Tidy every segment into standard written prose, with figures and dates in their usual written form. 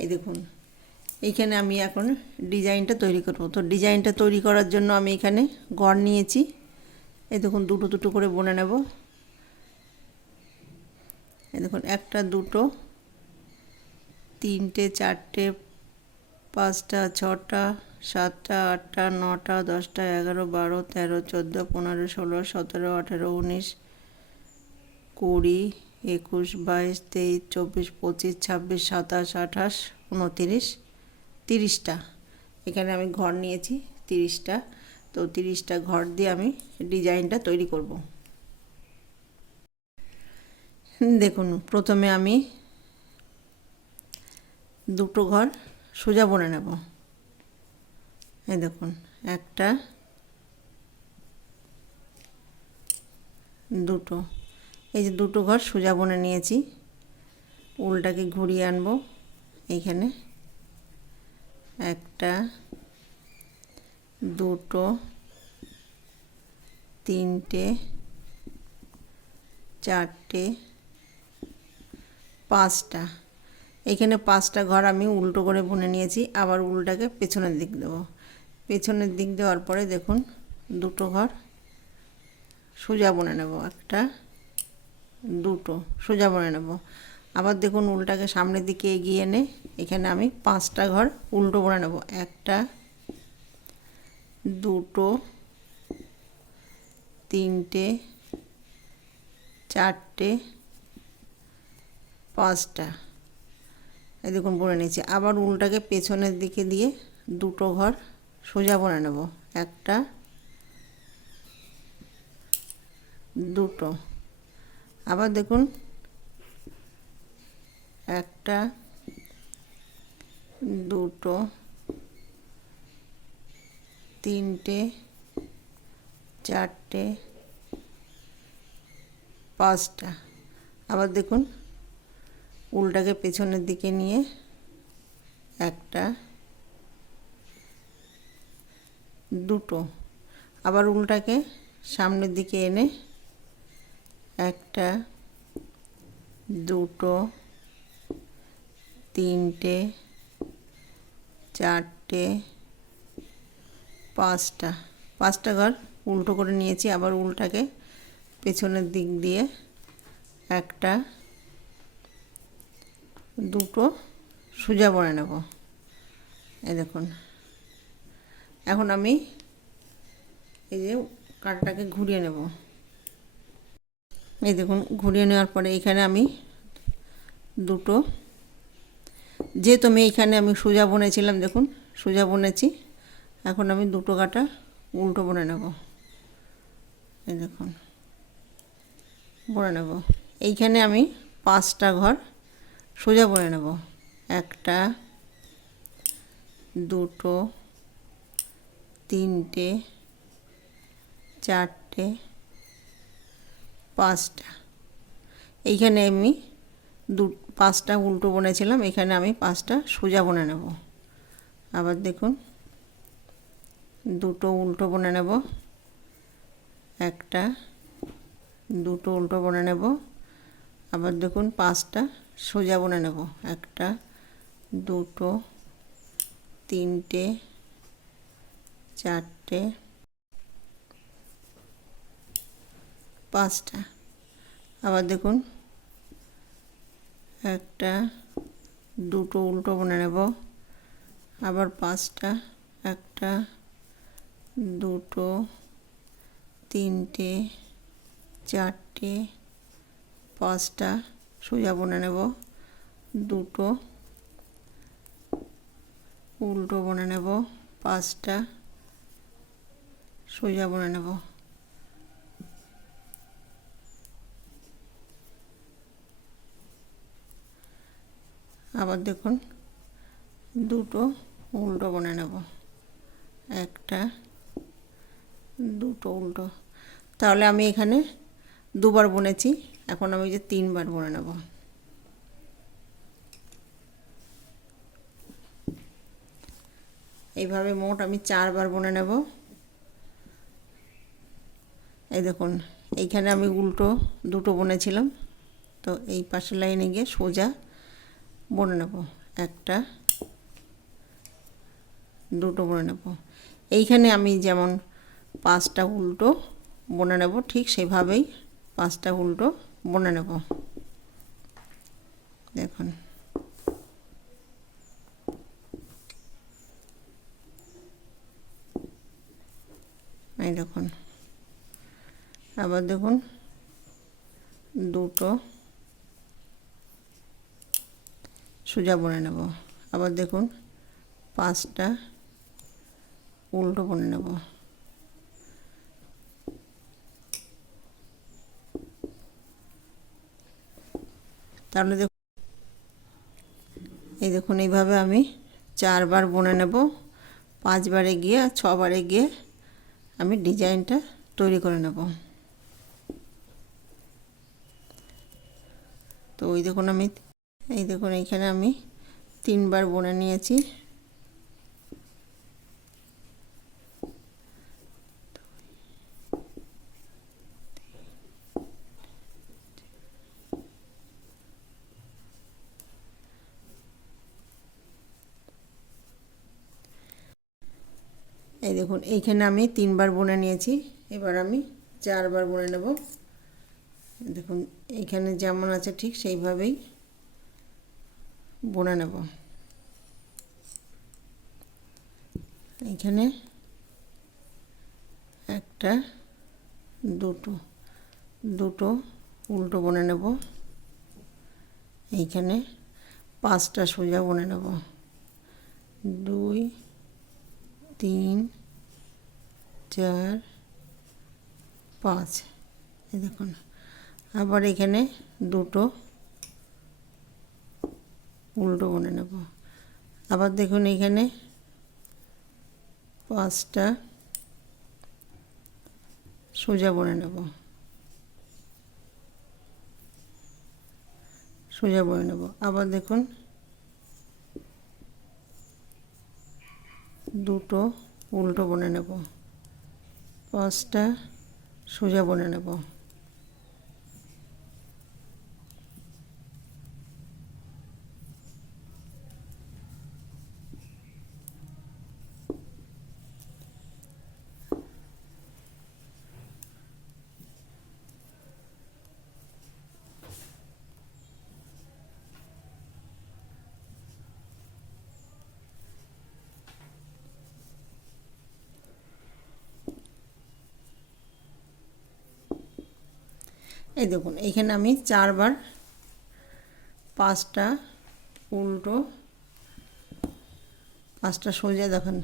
এই দেখুন এইখানে আমি এখন ডিজাইনটা তৈরি করব। তো ডিজাইনটা তৈরি করার জন্য আমি এখানে গড় নিয়েছি। এই দেখুন দুটো দুটো করে বুনে নেব। এই দেখুন একটা, দুটো, তিনটে, চারটে, পাঁচটা, ছটা, সাতটা, আটটা, নটা, 10টা, 11, 12, 13, 14, 15, 16, 17, 18, 19, 20, 21, 22, 23, 24, 25, 26, 27, 28, 29, 30টা এখানে আমি ঘর নিয়েছি 30টা। তো 30টা ঘর দিয়ে আমি ডিজাইনটা তৈরি করব। দেখুন প্রথমে আমি দুটো ঘর সোজা বুনে নেব। এই দেখুন একটা, দুটো, এই যে দুটো ঘর সোজা বুনে নিয়েছি। উল্টাকে ঘুরিয়ে আনবো। এইখানে একটা, দুটো, তিনটে, চারটে, পাঁচটা। এইখানে 5টা ঘর আমি উল্টো করে বুনে নিয়েছি। আবার উল্টাকে পেছনের দিক দেব। পেছনের দিক দেওয়ার পরে দেখুন দুটো ঘর সোজা বুনে নেব। একটা, দুটো সোজা বুনে নেব। আবার দেখুন উল্টাকে সামনের দিকে এগিয়ে এনে এখানে আমি 5টা ঘর উল্টো বুনে নেব। একটা, দুটো, তিনটে, চারটে, পাঁচটা। এই দেখুন বুনে নিয়েছি। আবার উল্টাকে পেছনের দিকে দিয়ে দুটো ঘর সোজা বুনে নেব। একটা, দুটো। আবার দেখুন একটা, দুটো, তিনটে, চারটে, পাঁচটা। আবার দেখুন উল্টাকে পেছনের দিকে নিয়ে একটা, দুটো। আবার উল্টাকে সামনের দিকে এনে একটা, দুটো, তিনটে, চারটে, পাঁচটা। 5টা ঘর উল্টো করে নিয়েছি। আবার উল্টাকে পেছনের দিক দিয়ে একটা, দুটো সোজা বুনে নেব। এই দেখুন এখন আমি এই যে কাঁটাটাকে ঘুরিয়ে নেব। এই দেখুন ঘুরিয়ে নেওয়ার পরে এখানে আমি দুটো, যেহেতু এইখানে আমি সোজা বুনেছিলাম, দেখুন সোজা বুনেছি। এখন আমি দুটো কাঁটা উল্টো বুনে নেব। এই দেখুন বুনে নেব। এইখানে আমি 5টা ঘর সোজা বুনে নেব। একটা, দুটো, তিনটে, চারটে, পাঁচটা। এইখানে আমি 5টা উল্টো বুনেছিলাম, এখানে আমি 5টা সোজা বুনে নেব। আবার দেখুন দুটো উল্টো বুনে নেব। একটা, দুটো উল্টো বুনে নেব। আবার দেখুন 5টা সোজা বুনে নেব। একটা, দুটো, তিনটে, চারটে, পাঁচটা। আবার দেখুন একটা, দুটো উল্টো বুনে নেব। আবার 5টা, একটা, দুটো, তিনটে, চারটে, পাঁচটা সোজা বুনে নেব। দুটো উল্টো বুনে নেব। 5টা সোজা বুনে নেব। আবার দেখুন দুটো উল্টো বুনে নেব। একটা, দুটো উল্টো। তাহলে আমি এখানে দুবার বুনেছি। এখন আমি যে 3বার বুনে নেব। এইভাবে মোট আমি 4বার বুনে নেব। এই দেখুন এইখানে আমি উল্টো দুটো বুনেছিলাম, তো এই পাশের লাইনে গিয়ে সোজা বুনে নেব। একটা, দুটো বুনে নেব। এইখানে আমি যেমন 5টা উল্টো বুনে নেব, ঠিক সেইভাবেই 5টা উল্টো বুনে নেব। দেখুন এই দেখুন, আবার দেখুন দুটো সোজা বুনে নেব। আবার দেখুন 5টা উল্টো বুনে নেব। তাহলে দেখুন, এই দেখুন এইভাবে আমি 4বার বুনে নেব। 5বারে গিয়ে আর 6বারে গিয়ে আমি ডিজাইনটা তৈরি করে নেব। তো ওই দেখুন আমি, এই দেখুন এইখানে আমি 3বার বুনে নিয়েছি। এই দেখুন এইখানে আমি 3বার বুনে নিয়েছি, এবার আমি 4বার বুনে নেব। দেখুন এইখানে যেমন আছে ঠিক সেইভাবেই বুনে নেব। এইখানে একটা, দুটো, দুটো উল্টো বুনে নেব। এইখানে 5টা সোজা বুনে নেব। 2 3 4 5। এই দেখুন, আবার এখানে দুটো উল্টো বুনে নেব। আবার দেখুন এখানে 5টা সোজা বুনে নেব, সোজা বুনে নেব। আবার দেখুন দুটো উল্টো বুনে নেব, 5টা সোজা বুনে নেব। এই দেখুন এইখানে আমি 4বার 5টা উল্টো, 5টা সোজা, দেখুন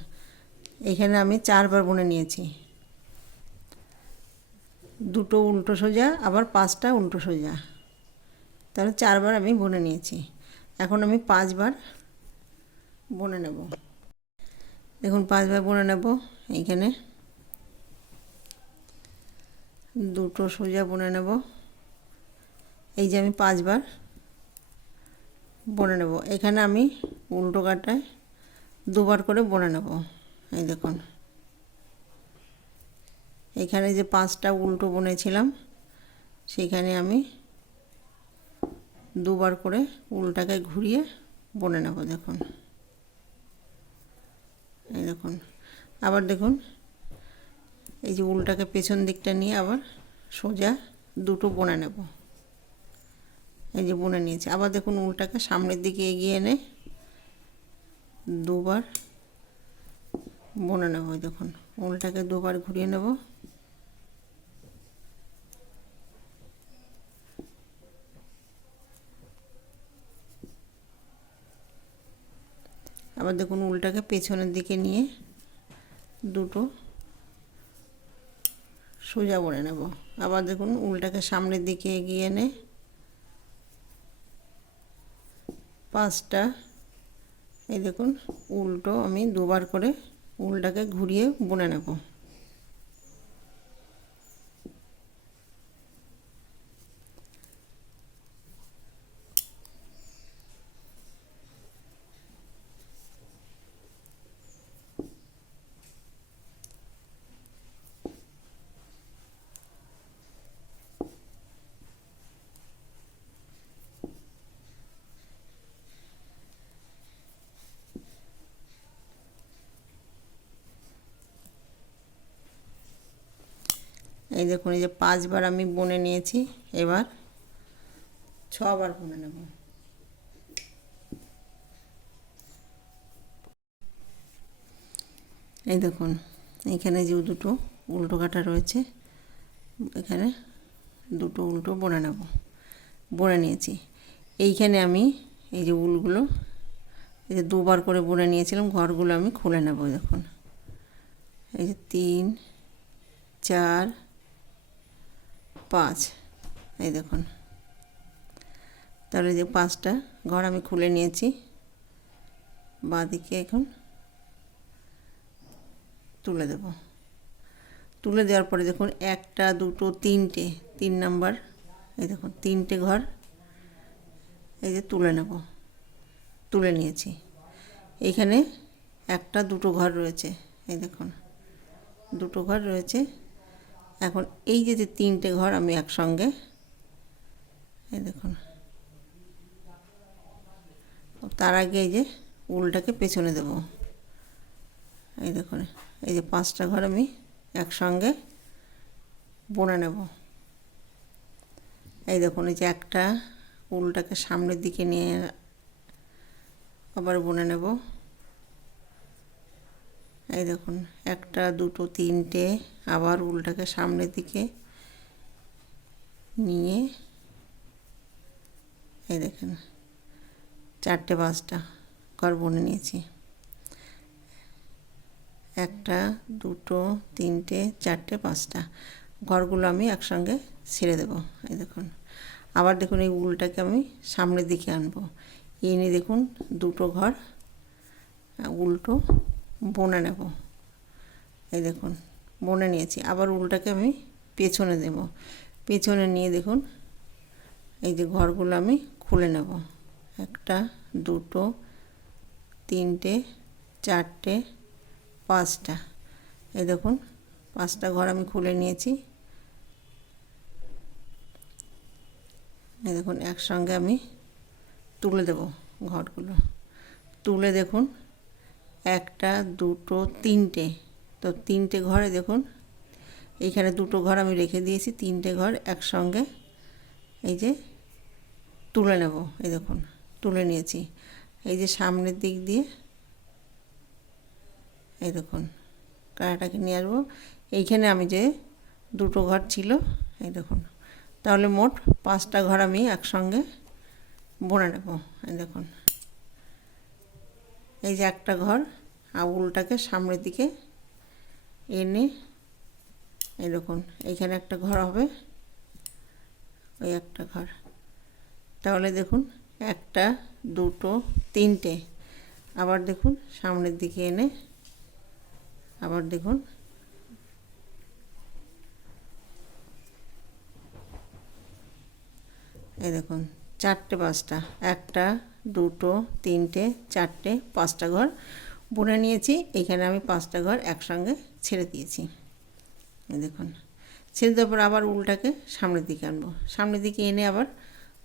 এইখানে আমি 4বার বুনে নিয়েছি। দুটো উল্টো সোজা, আবার 5টা উল্টো সোজা, তাহলে 4বার আমি বুনে নিয়েছি। এখন আমি 5বার বুনে নেব। দেখুন 5বার বুনে নেব। এইখানে দুটো সোজা বুনে নেব। এই যে আমি 5বার বুনে নেব। এখানে আমি উল্টো কাটায় 2বার করে বুনে নেব। এই দেখুন এখানে যে 5টা উল্টো বুনেছিলাম সেখানে আমি 2বার করে উল্টাকে ঘুরিয়ে বুনে নেব। দেখুন এই দেখুন, আবার দেখুন এই যে উল্টাকে পেছন দিকটা নিয়ে আবার সোজা দুটো বুনে নেব। এই যে বুনে নিয়েছি। আবার দেখুন উল্টাকে সামনের দিকে এগিয়ে এনে 2বার বুনে নেব। দেখুন উল্টাকে 2বার ঘুরিয়ে নেব। আবার দেখুন উল্টাকে পেছনের দিকে নিয়ে দুটো সোজা বুনে নেব। আবার দেখুন উল্টাকে সামনের দিকে এগিয়ে এনে 5টা, এই দেখুন উল্টো আমি 2বার করে উল্টাকে ঘুরিয়ে বুনে নেব। এই দেখুন এই যে 5 বার আমি বুনে নিয়েছি, এবার 6 বার বুনে নেব। এই দেখুন এখানে যে দুটো উল্টো কাটা রয়েছে, এখানে দুটো উল্টো বুনে নেব। বুনে নিয়েছি। এইখানে আমি এই যে উলগুলো এই যে 2 বার করে বুনে নিয়েছিলাম, ঘরগুলো আমি খুলে নেব। দেখুন এই যে 3 4 5, এই দেখুন। তাহলে যে 5টা ঘর আমি খুলে নিয়েছি। বাঁদিকে এখন তুলে দেব। তুলে দেওয়ার পরে দেখুন 1টা 2টো 3টে 3 নাম্বার, এই দেখুন 3টে ঘর এই যে তুলে নেব। তুলে নিয়েছি। এইখানে 1টা 2টো ঘর রয়েছে, এই দেখুন 2টো ঘর রয়েছে। এখন এই যে 3টে ঘর আমি একসঙ্গে, এই দেখুন, তার আগে এই যে উলটাকে পেছনে দেব। এই দেখুন এই যে 5টা ঘর আমি একসঙ্গে বুনে নেব। এই দেখুন এই যে একটা উলটাকে সামনের দিকে নিয়ে আবার বুনে নেব। এই দেখুন 1টা 2টো 3টে, আবার উলটাকে সামনের দিকে নিয়ে এই দেখুন 4টে 5টা ঘর বুনে নিয়েছি। 1টা 2টো 3টে 4টে 5টা ঘরগুলো আমি একসঙ্গে ছেড়ে দেব। এই দেখুন আবার দেখুন এই উলটাকে আমি সামনের দিকে আনবো। এনে দেখুন 2টো ঘর উল্টো বুনে নেব। এই দেখুন বুনে নিয়েছি। আবার উলটাকে আমি পেছনে দেব। পেছনে নিয়ে দেখুন এই যে ঘরগুলো আমি খুলে নেব। 1টা 2টো 3টে 4টে 5টা, এই দেখুন 5টা ঘর আমি খুলে নিয়েছি। এই দেখুন একসঙ্গে আমি তুলে দেব ঘরগুলো। তুলে দেখুন 1টা 2টো 3টে, তো 3টে ঘরে দেখুন এইখানে 2টো ঘর আমি রেখে দিয়েছি। 3টে ঘর একসঙ্গে এই যে তুলে নেব। এই দেখুন তুলে নিয়েছি। এই যে সামনের দিক দিয়ে এই দেখুন কাঁটাটাকে নিয়ে আসবো। এইখানে আমি যে 2টো ঘর ছিল, এই দেখুন, তাহলে মোট 5টা ঘর আমি একসঙ্গে বুনে নেব। এই দেখুন এই যে একটা ঘর উলটাকে সামনের দিকে এনে এই দেখুন এইখানে একটা ঘর হবে, ওই একটা ঘর। তাহলে দেখুন 1টা 2টো 3টে, আবার দেখুন সামনের দিকে এনে আবার দেখুন এই দেখুন 4টে 5টা, 1টা 2টো 3টে 4টে 5টা ঘর বুনে নিয়েছি। এইখানে আমি 5টা ঘর একসঙ্গে ছেড়ে দিয়েছি। এই দেখুন ছেড়ে দেওয়ার পর আবার উলটাকে সামনের দিকে আনবো। সামনের দিকে এনে আবার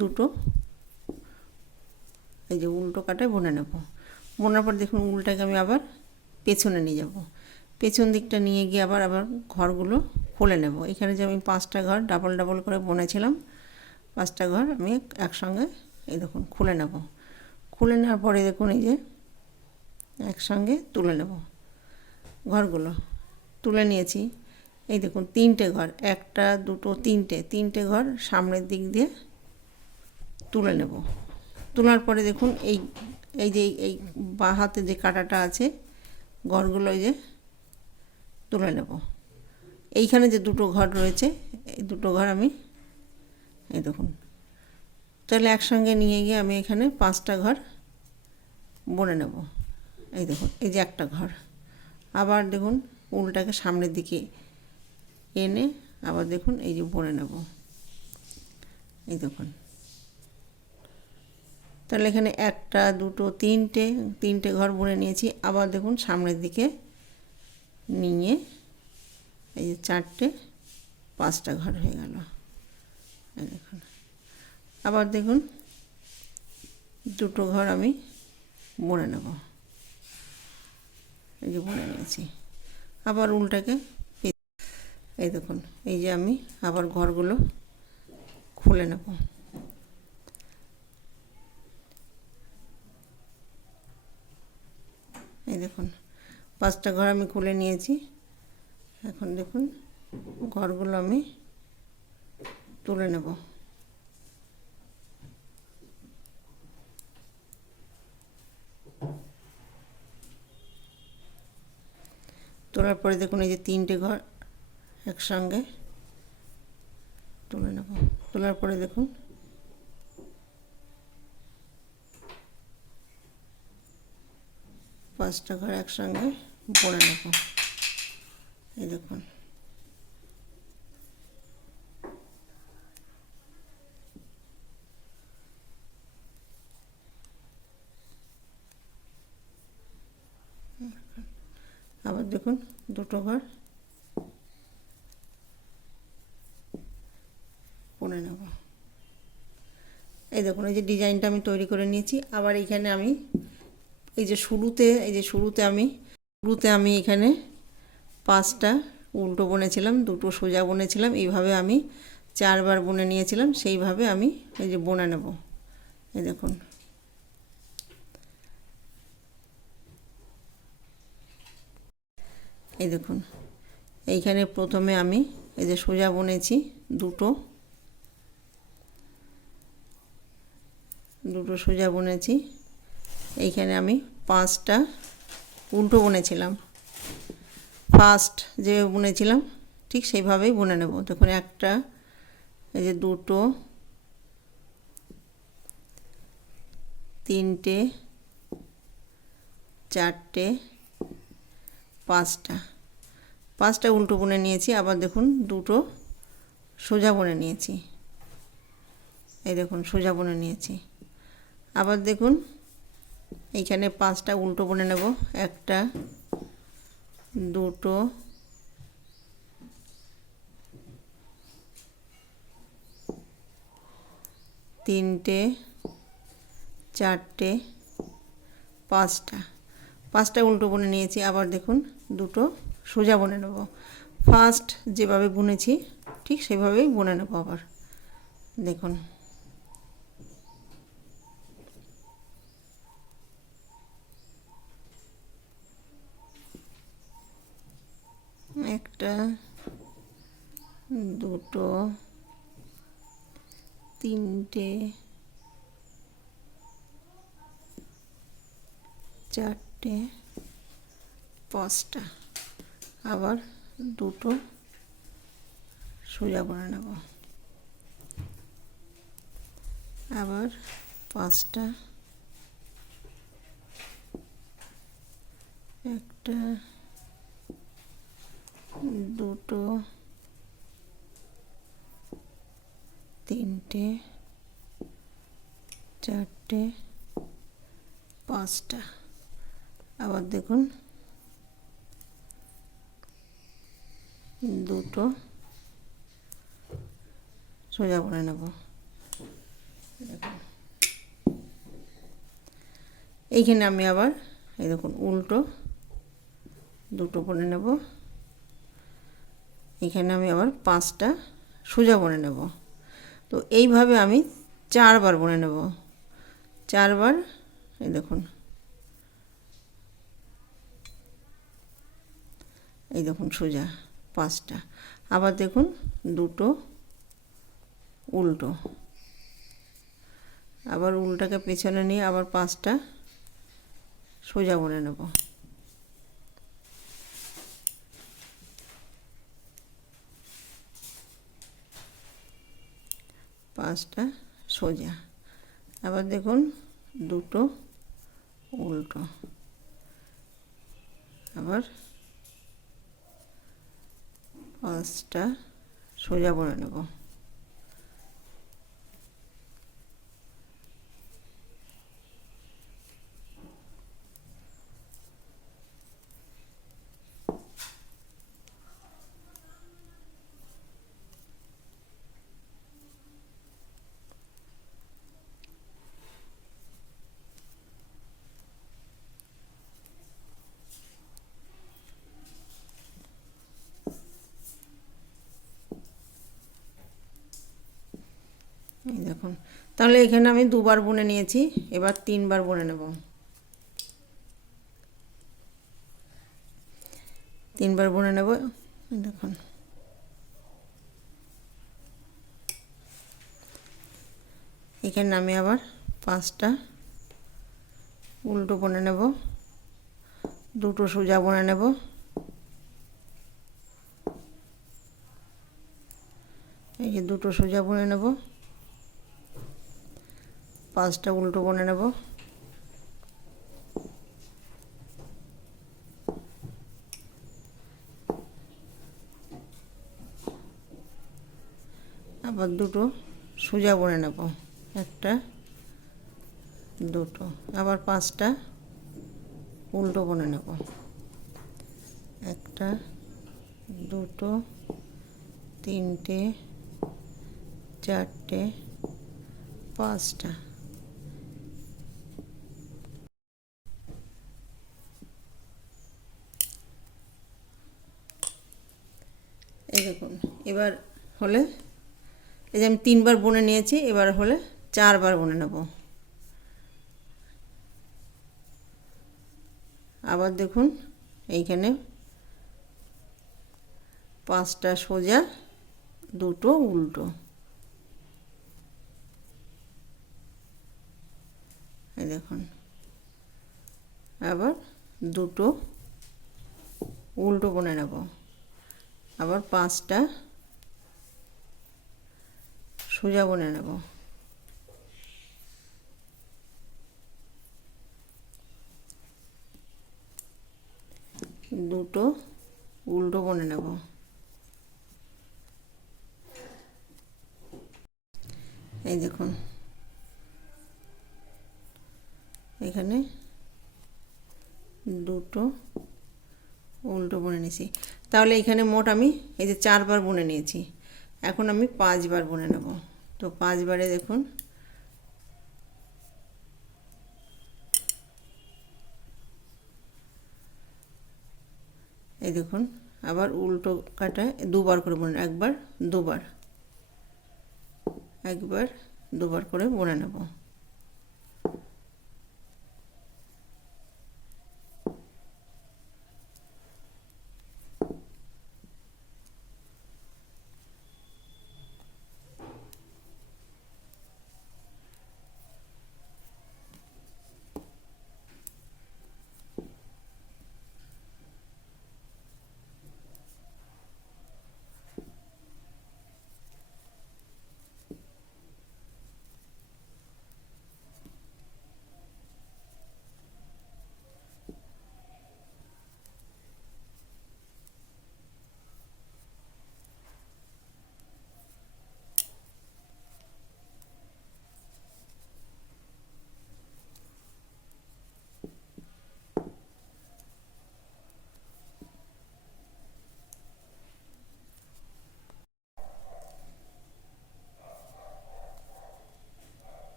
2টো এই যে উল্টো কাটায় বুনে নেব। বোনার পর দেখুন উলটাকে আমি আবার পেছনে নিয়ে যাব। পেছন দিকটা নিয়ে গিয়ে আবার ঘরগুলো খুলে নেব। এখানে যে আমি 5টা ঘর ডাবল ডাবল করে বুনেছিলাম, 5টা ঘর আমি একসঙ্গে এই দেখুন খুলে নেব। খুলে নেওয়ার পরে দেখুন এই যে একসঙ্গে তুলে নেব ঘরগুলো। তুলে নিয়েছি। এই দেখুন 3টে ঘর, 1টা 2টো 3টে ঘর সামনের দিক দিয়ে তুলে নেব। তোলার পরে দেখুন এই এই যে এই বাঁ হাতে যে কাঁটাটা আছে ঘরগুলো এই যে তুলে নেব। এইখানে যে 2টো ঘর রয়েছে, এই 2টো ঘর আমি এই দেখুন তাহলে একসঙ্গে নিয়ে গিয়ে আমি এখানে 5টা ঘর বুনে নেব। এই দেখুন এই যে একটা ঘর, আবার দেখুন উলটাকে সামনের দিকে এনে আবার দেখুন এই যে বুনে নেব। এই দেখুন তাহলে এখানে 1টা 2টো 3টে ঘর বুনে নিয়েছি। আবার দেখুন সামনের দিকে নিয়ে এই যে 4টে 5টা ঘর হয়ে গেল। এই দেখুন আবার দেখুন 2টো ঘর আমি বুনে নেব। এই যে বুনে নিয়েছি। আবার উলটাকে এই দেখুন, এই যে আমি আবার ঘরগুলো খুলে নেব। এই দেখুন 5টা ঘর আমি খুলে নিয়েছি। এখন দেখুন ঘরগুলো আমি তুলে নেব। তোলার পরে দেখুন এই যে 3টে ঘর একসঙ্গে তুলে নেব। তোলার পরে দেখুন পাঁচটা ঘর একসঙ্গে বুনে নেব। এই দেখুন আবার দেখুন 2টো ঘর বুনে নেব। এই দেখুন এই যে ডিজাইনটা আমি তৈরি করে নিয়েছি। আবার এইখানে আমি এই যে শুরুতে আমি এখানে 5টা উল্টো বুনেছিলাম, 2টো সোজা বুনেছিলাম। এইভাবে আমি 4বার বুনে নিয়েছিলাম, সেইভাবে আমি এই যে বুনে নেব। এই দেখুন এই দেখুন এইখানে প্রথমে আমি এই যে সোজা বুনেছি দুটো সোজা বুনেছি। এইখানে আমি 5টা উল্টো বুনেছিলাম। ফার্স্ট যে বুনেছিলাম ঠিক সেইভাবেই বুনে নেব। দেখুন একটা, এই যে 2টো, 3টে, 4টে, 5টা উল্টো বুনে নিয়েছি। আবার দেখুন 2টো সোজা বুনে নিয়েছি। এই দেখুন সোজা বুনে নিয়েছি। আবার দেখুন এইখানে 5টা উল্টো বুনে নেব। একটা, 2টো, 3টে, 4টে, 5টা উল্টো বুনে নিয়েছি। আবার দেখুন 2টো সোজা বুনে নেব। ফার্স্ট যেভাবে বুনেছি ঠিক সেভাবেই বুনে নেব। আবার দেখুন একটা, 2টো, 3টে, 4টে, 5টা। আবার 2টো সোজা বুনে নেব। আবার 5টা, একটা, 2টো, 3টে, 4টে, 5টা। আবার দেখুন 2টো সোজা বুনে নেব। এইখানে আমি আবার এই দেখুন উল্টো 2টো বুনে নেব। এখানে আমি আবার 5টা সোজা বুনে নেব। তো এইভাবে আমি 4বার বুনে নেব। 4বার এই দেখুন, এই দেখুন সোজা 5টা। আবার দেখুন 2টো উল্টো, আবার উল্টাকে পেছনে নিয়ে আবার 5টা সোজা বুনে নেব। 5টা সোজা। আবার দেখুন 2টো উল্টো, আবার 5টা সোজা বুনে নেব। দেখুন, তাহলে এখানে আমি দুবার বুনে নিয়েছি, এবার 3 বার বুনে নেব। 3 বার বুনে নেব। দেখুন এখানে আমি আবার 5টা উল্টো বুনে নেব, দুটো সোজা বুনে নেব, এই যে দুটো সোজা বুনে নেব, 5টা উল্টো বুনে নেব, আবার দুটো সোজা বুনে নেব, একটা দুটো, আবার 5টা উল্টো বুনে নেব, একটা দুটো তিনটে চারটে 5টা। এই দেখুন এবার হলে, এই যে আমি 3 বার বুনে নিয়েছি, এবার হলে 4 বার বুনে নেব। আবার দেখুন এইখানে 5টা সোজা দুটো উল্টো, এই দেখুন আবার দুটো উল্টো বুনে নেব, আবার 5টা সোজা বুনে নেব, দুটো উল্টো বুনে নেব, এই দেখুন এখানে দুটো উল্টো বুনে নিয়েছি। তাহলে এখানে মোট আমি এই যে 4 বার বুনে নিয়েছি, এখন আমি 5 বার বুনে নেব। তো 5 বারে দেখুন এই দেখুন আবার উল্টো কাটায় 2 বার করে বুনে, একবার দুবার, একবার দুবার করে বুনে নেব।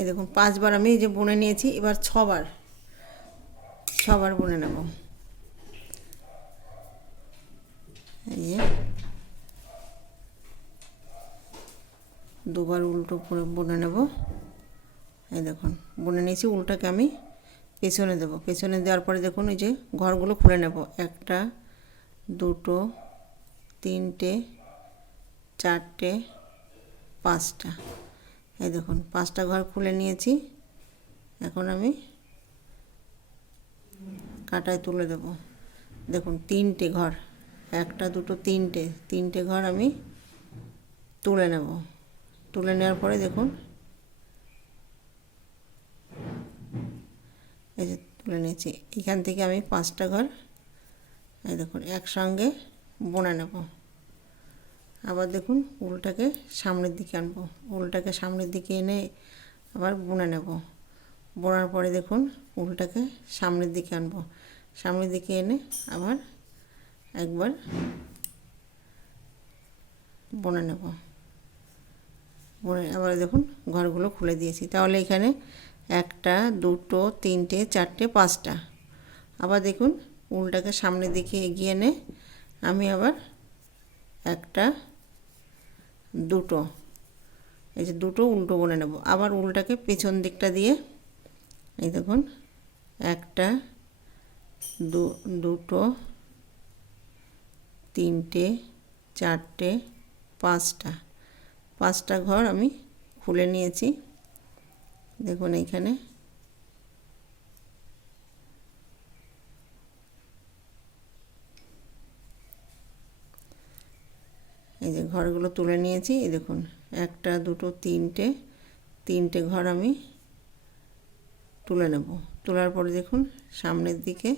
এই দেখুন 5 বার আমি এই যে বুনে নিয়েছি, এবার 6 বার বুনে নেব। এই যে 2 বার উল্টো করে বুনে নেব। এই দেখুন বুনে নিয়েছি, উল্টাকে আমি পেছনে দেব, পেছনে দেওয়ার পরে দেখুন এই যে ঘরগুলো খুলে নেব, একটা দুটো তিনটে চারটে 5টা, এই দেখুন 5টা ঘর খুলে নিয়েছি। এখন আমি কাটায় তুলে দেব, দেখুন 3টে ঘর, একটা দুটো তিনটে ঘর আমি তুলে নেব। তুলে নেওয়ার পরে দেখুন এই যে তুলে নিয়েছি, এখান থেকে আমি 5টা ঘর এই দেখুন একসঙ্গে বুনে নেব। আবার দেখুন উলটাকে সামনের দিকে আনবো, উলটাকে সামনের দিকে এনে আবার বুনে নেব। বোনার পরে দেখুন উলটাকে সামনের দিকে আনবো, সামনের দিকে এনে আবার একবার বুনে নেব। বুনে আবার দেখুন ঘরগুলো খুলে দিয়েছি। তাহলে এখানে একটা দুটো তিনটে চারটে 5টা। আবার দেখুন উলটাকে সামনের দিকে এগিয়ে এনে আমি আবার একটা দুটো, এই যে দুটো উল্টো বুনে নেব। আবার উল্টাকে পেছন দিকটা দিয়ে এই দেখুন একটা, দুটো, তিনটে, চারটে, পাঁচটা ঘর আমি খুলে নিয়েছি। দেখুন এইখানে এই যে ঘরগুলো তুলে নিয়েছি। এই দেখুন একটা, দুটো, তিনটে ঘর আমি তুলে নেব। তোলার পরে দেখুন সামনের দিকে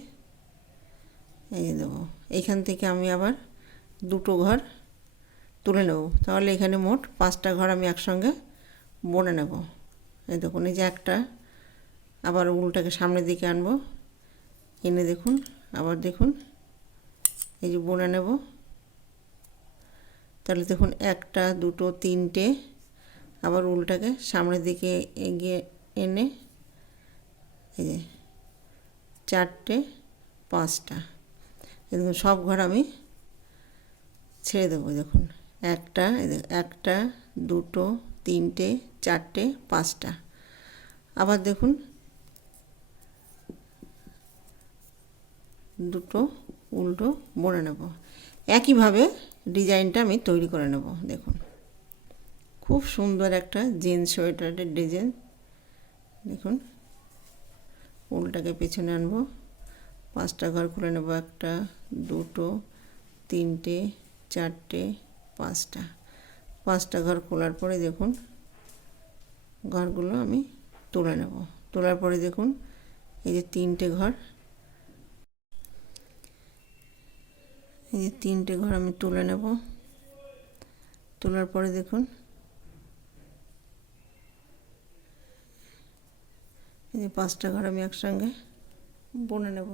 এই যে দেবো। এইখান থেকে আমি আবার দুটো ঘর তুলে নেব। তাহলে এখানে মোট 5টা ঘর আমি একসঙ্গে বুনে নেব। এই দেখুন এই যে একটা, আবার উল্টাকে সামনের দিকে আনবো, এনে দেখুন আবার দেখুন এই যে বুনে নেব। তাহলে দেখুন একটা, দুটো, তিনটে, আবার উল্টাকে সামনের দিকে এগিয়ে এনে এই যে চারটে, 5টা, দেখুন সব ঘর আমি ছেড়ে দেবো। দেখুন একটা, দুটো, তিনটে, চারটে, 5টা। আবার দেখুন দুটো উল্টো বুনে নেব। একইভাবে ডিজাইনটা আমি তৈরি করে নেব। দেখুন খুব সুন্দর একটা জিন্স সোয়েটারের ডিজাইন। দেখুন উল্টাকে পেছনে আনবো, 5টা ঘর খুলে নেব। একটা, দুটো, তিনটে, চারটে, 5টা ঘর খোলার পরে দেখুন ঘরগুলো আমি তুলে নেব। তোলার পরে দেখুন এই যে তিনটে ঘর, এই যে তিনটে ঘর আমি তুলে নেব। তোলার পরে দেখুন এই যে 5টা ঘর আমি একসঙ্গে বুনে নেব।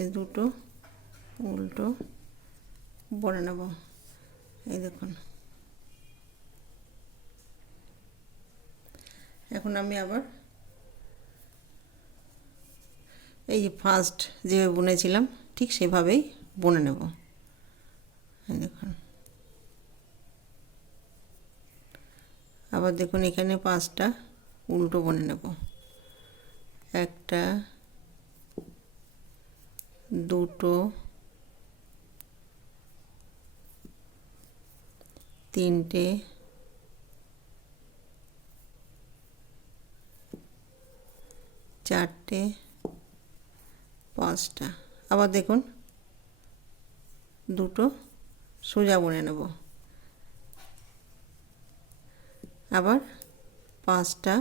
এই দুটো উল্টো বুনে নেব। এই দেখুন এখন আমি আবার এই যে ফার্স্ট যেভাবে বুনেছিলাম ঠিক সেভাবেই বুনে নেব। এই দেখুন আবার দেখুন এখানে 5টা উল্টো বুনে নেব। একটা, দুটো, তিনটে, চারটে, 5টা। আবার দেখুন দুটো সোজা বুনে নেব। আবার 5টা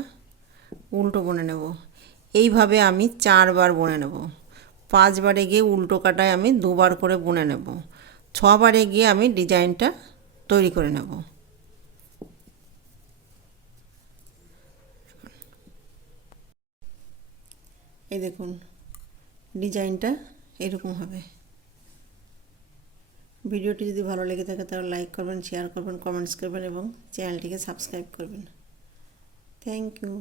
উল্টো বুনে নেব। এইভাবে আমি 4বার বুনে নেব। 5বারে গিয়ে উল্টো কাটায় আমি 2বার করে বুনে নেব। 6বারে গিয়ে আমি ডিজাইনটা তৈরি করে নেব। এই দেখুন ডিজাইনটা এরকম হবে। ভিডিওটি যদি ভালো লেগে থাকে তাহলে লাইক করবেন, শেয়ার করবেন, কমেন্টস করবেন এবং চ্যানেলটিকে সাবস্ক্রাইব করবেন। Thank you.